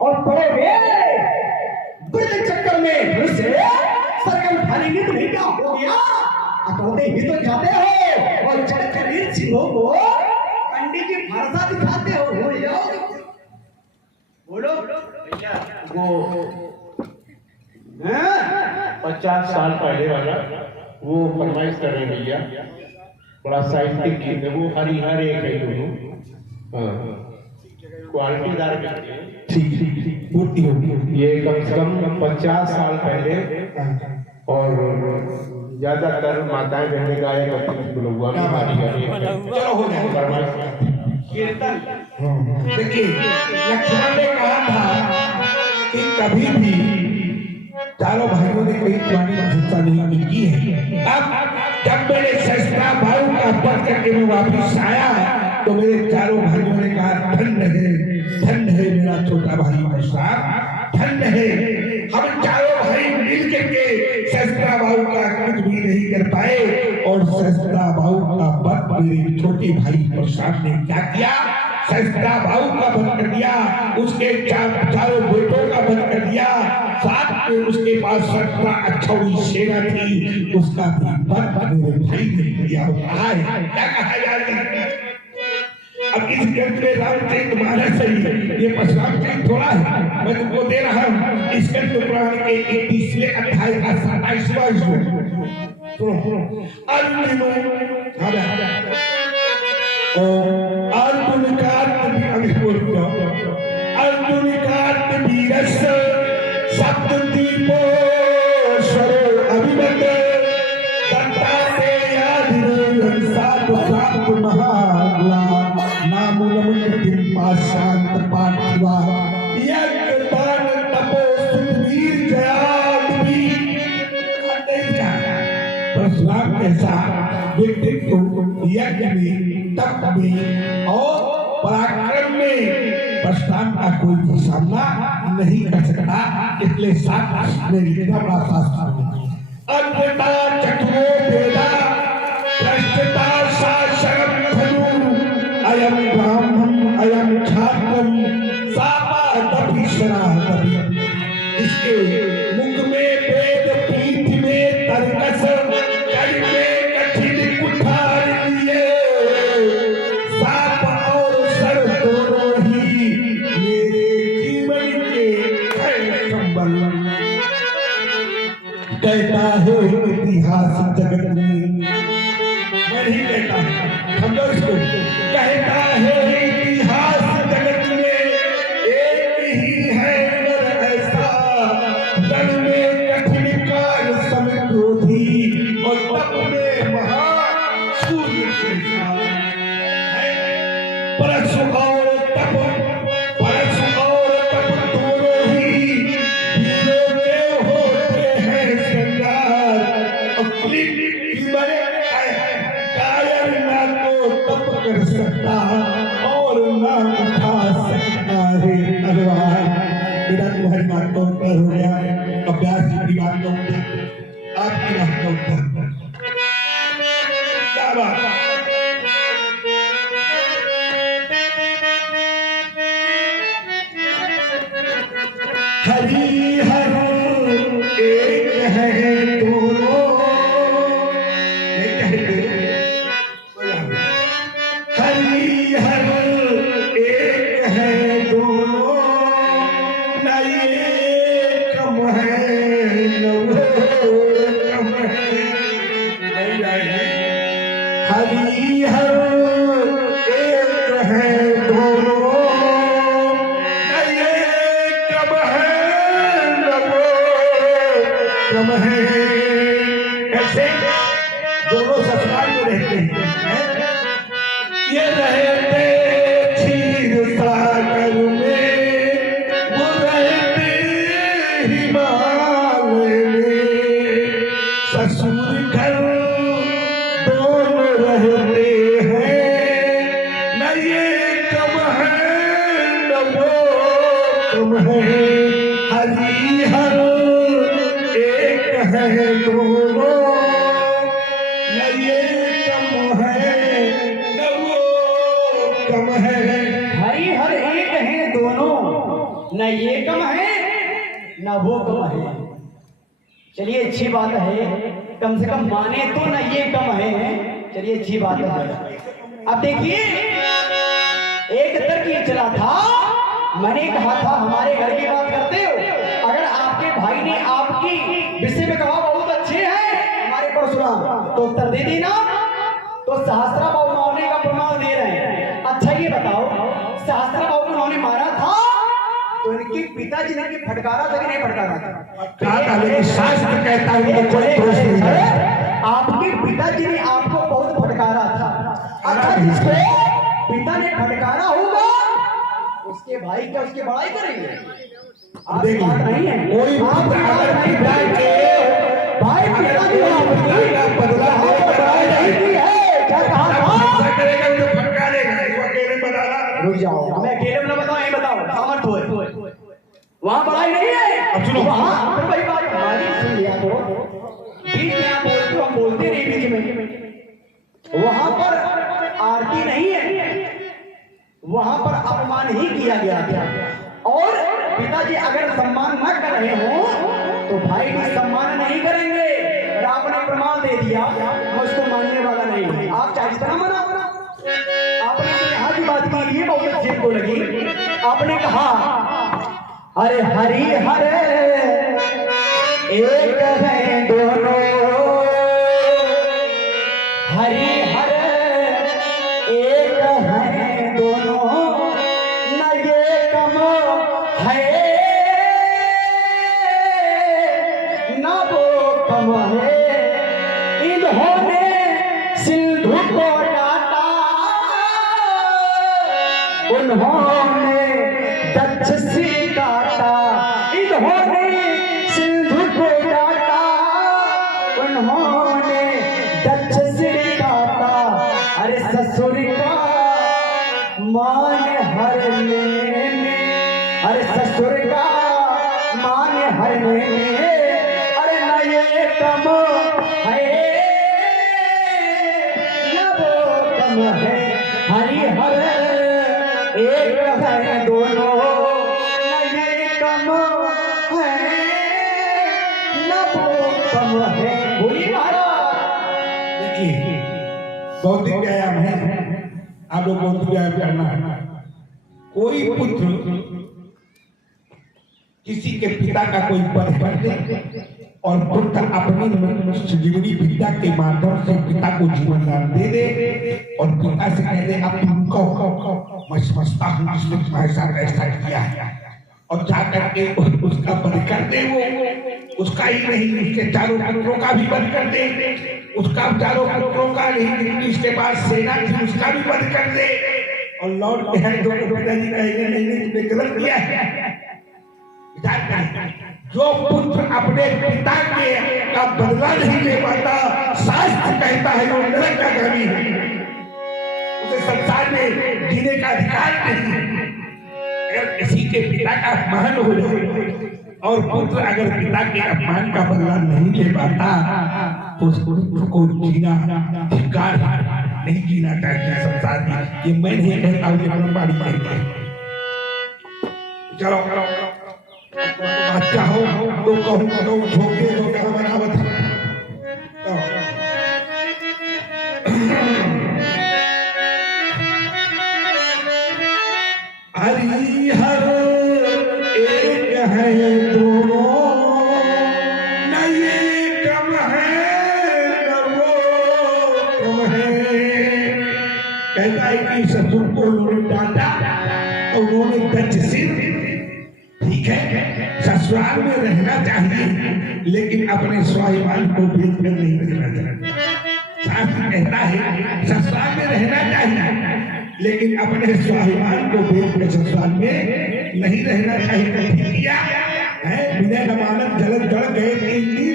और पड़ोगे वृद्ध चक्कर में फिर से सरकल फालेंगे तो नहीं क्या हो गया? अकलते ही तो जाते हो और चढ़ खरीद सिंहों को अंडे की भरसा दिखाते हो जाओ। बोलो वो 50 साल पहले वाला वो फरमाइश कर रहे भैया, बड़ा साहित्यिक गीत है वो। हरिहर एक है दोनों, क्वालिटीदार गाते हैं। ठीक पूर्ति होगी। ये कम से कम 50 साल पहले, और ज्यादातर माताएं बहनें गाया करती थी बुलबुआ में हरिहर एक। चलो हो गया फरमाइश कीर्तन। देखिए लक्ष्मण ने कहा था कि कभी भी चारों भाइयों ने कोई पुरानी भूसा नहीं की है। अब जब मैंने सस्ता भाव का पद करके मैं वापिस आया तो मेरे चारों भाइयों ने कहा धन्य है मेरा छोटा भाई प्रसाद, धन्य है। हम चारों भाई मिल करके सस्ता भाव का कुछ भी नहीं कर पाए, और सस्ता भाव का पद मेरे छोटे भाई प्रसाद ने क्या किया? सस्ता भाव का बंद कर दिया, उसके चारों बेटों का बंद कर दिया, साथ में उसके पास 17 अक्षौणी सेना थी, उसका भी बंद मेरे भाई ने किया। कहा है क्या कहा जाता है? अब इस ग्रंथ में रामचरित मानस है, ये परशुराम चरित थोड़ा है, मैं तुमको दे रहा हूँ इस ग्रंथ पुराण के 21वें अध्याय का 27वां श्लोक। अर्जुन कार्त वीरस्य सप्तदीपो स्वरो अभिमत दत्ताते यादिरे सात सात महाग्ला नामुलमुनितिम पाशांत पार्थिवा यज्ञदान तपो सुतवीर जयादि। परशुराम कैसा व्यक्तित्व यज्ञ में, तप में और पराक्रम में परशुराम का कोई भी सामना नहीं कर सकता, इसलिए शास्त्र में लिखा बड़ा शास्त्र अद्भुता चक्रो वेदा प्रश्नता शास्त्रम धनु अयम ब्राह्मण अयम छात्रम सापादपि शराहति। इसके मुख में वेद, पीठ में तर्कस, कड़ में कठिन कुठार लिए, साप और सर दोनों ही मेरे जीवन के है संबल। कहता है इतिहास जगत में, मैं ही कहता हूँ, समझो इसको, कहता है इतिहास जगत में एक ही है नर ऐसा, दल में कठिन काल समय क्रोधी और तप में महा सूर्य जैसा। परशु और तप, परशु और तप दोनों ही वीरों के होते हैं श्रृंगार। और बड़े कायर ना तो तप कर सकता और ना उठा सकता है भगवान। मेरा तुम्हारी बात का उत्तर हो गया, अभ्यास की बात का उत्तर, आपकी बात का उत्तर। क्या बात? हरि हर एक है दोनों, नहीं कहते हरि हर एक है दोनों, न ये कम है न वो कम है। हरि हर एक है दोनों, न ये कम है न वो कम है। कैसे? दोनों ससुराल में रहते हैं, ये रहते क्षीर सागर में, वो रहते हिमालय में। ससुर घर दोनों रहते हैं, न ये कम है न वो कम है। हरि हर एक है दोनों, न ये कम है न वो कम है। हरि हर एक है दोनों, न ये कम है न वो कम है। चलिए अच्छी बात है, कम से कम माने तो न ये कम है। चलिए अच्छी बात है। अब देखिए एक तर्क चला था, मैंने कहा था हमारे घर की बात करते हो, अगर आपके भाई ने आपकी विषय में कहा बहुत अच्छे हैं हमारे परशुराम, तो उत्तर दे देना। तो सहस्त्रा बाबू मारने का प्रमाण दे रहे हैं। अच्छा ये बताओ, सहस्त्रा बाबू को उन्होंने मारा था तो इनके पिताजी ने फटकारा था कि नहीं फटकारा था? कहा था, लेकिन शास्त्र कहता है उनको कोई दोष नहीं है। आपके पिताजी ने आपको बहुत फटकारा था। अच्छा जिसको पिता ने फटकारा होगा उसके भाई क्या उसकी बड़ाई करेंगे? आप बात नहीं है, कोई आप अगर पिता के भाई पिताजी ने आपकी बदला बड़ाई नहीं की है। क्या कहा था? करेगा उसे फटकारेगा, इसको अकेले बताना। रुक जाओ, मैं अकेले में ना बताऊं, ये बताओ सामर्थ हो वहां बड़ाई नहीं है। अब सुनो, वहां फिर वही बात हमारी सुन लिया करो, बीच में आप बोलते हो हम बोलते नहीं बीच में। वहां पर आरती नहीं है, वहां पर अपमान ही किया गया था। और पिताजी अगर सम्मान न कर रहे हो तो भाई भी सम्मान नहीं करेंगे। और आपने प्रमाण दे दिया, मैं उसको मानने वाला नहीं हूं। आप चाहे जितना मना, आपने जो यहाँ की बात की ये बहुत अच्छी को लगी। आपने कहा अरे हरि हरे एक है दोनों, हरि हरे एक है दोनों, न ये कम है न वो कम है। इन्होंने सिंधु को डांटा, उन्होंने दक्ष से काटा। इन्होंने सिंधु को डांटा, उन्होंने दक्ष से काटा। अरे ससुर का मान हरने में, अरे ससुर का मान हरने में, अरे न ये कम है न वो कम है। हरि हर एक है दोनों, न ये कम है न वो कम है। बोलिए महाराज। देखिए बौद्धिक व्यायाम है, आप लोग बौद्धिक व्यायाम करना है। कोई पुत्र किसी के पिता का कोई पद कर दे और पुत्र अपनी सजीवनी विद्या के माध्यम से पिता को जीवन दान दे दे और पिता से कह दे अब तुम कहो मैं समझता हूँ जिसने तुम्हारे साथ ऐसा किया है, और जाकर के उसका वध कर दे। वो उसका ही नहीं, उसके चारों पुत्रों का भी वध कर दे, उसका चारों पुत्रों का नहीं, उसके पास सेना थी उसका भी वध कर दे। और लौट के है तो पिताजी कहेंगे नहीं तुमने गलत किया है। जो पुत्र अपने पिता के का बदला नहीं ले पाता, शास्त्र कहता है वो नरक का गामी है, उसे संसार में जीने का अधिकार नहीं। अगर किसी के पिता का अपमान हो जाए और पुत्र अगर पिता के अपमान का बदला नहीं ले पाता तो उस पुत्र को जीना अधिकार नहीं, जीना चाहिए संसार में। ये मैं नहीं कहता हूँ, ये ब्रह्मांड कहते हैं। चलो अच्छा हो तो कहूँ तो झोंके तो क्या बनावत हरि हर एक है दोनों, न ये कम है न वो कम है। कहता है कि ससुर को उन्होंने डांटा तो उन्होंने दक्ष सिर, ठीक है ससुराल में रहना चाहिए लेकिन अपने स्वाभिमान को बेच कर नहीं रहना चाहिए। शास्त्र कहता है ससुराल में रहना चाहिए लेकिन अपने स्वाभिमान को बेच कर ससुराल में नहीं रहना चाहिए। किया है बिना जमानत जलद जड़ गए 3 दिन।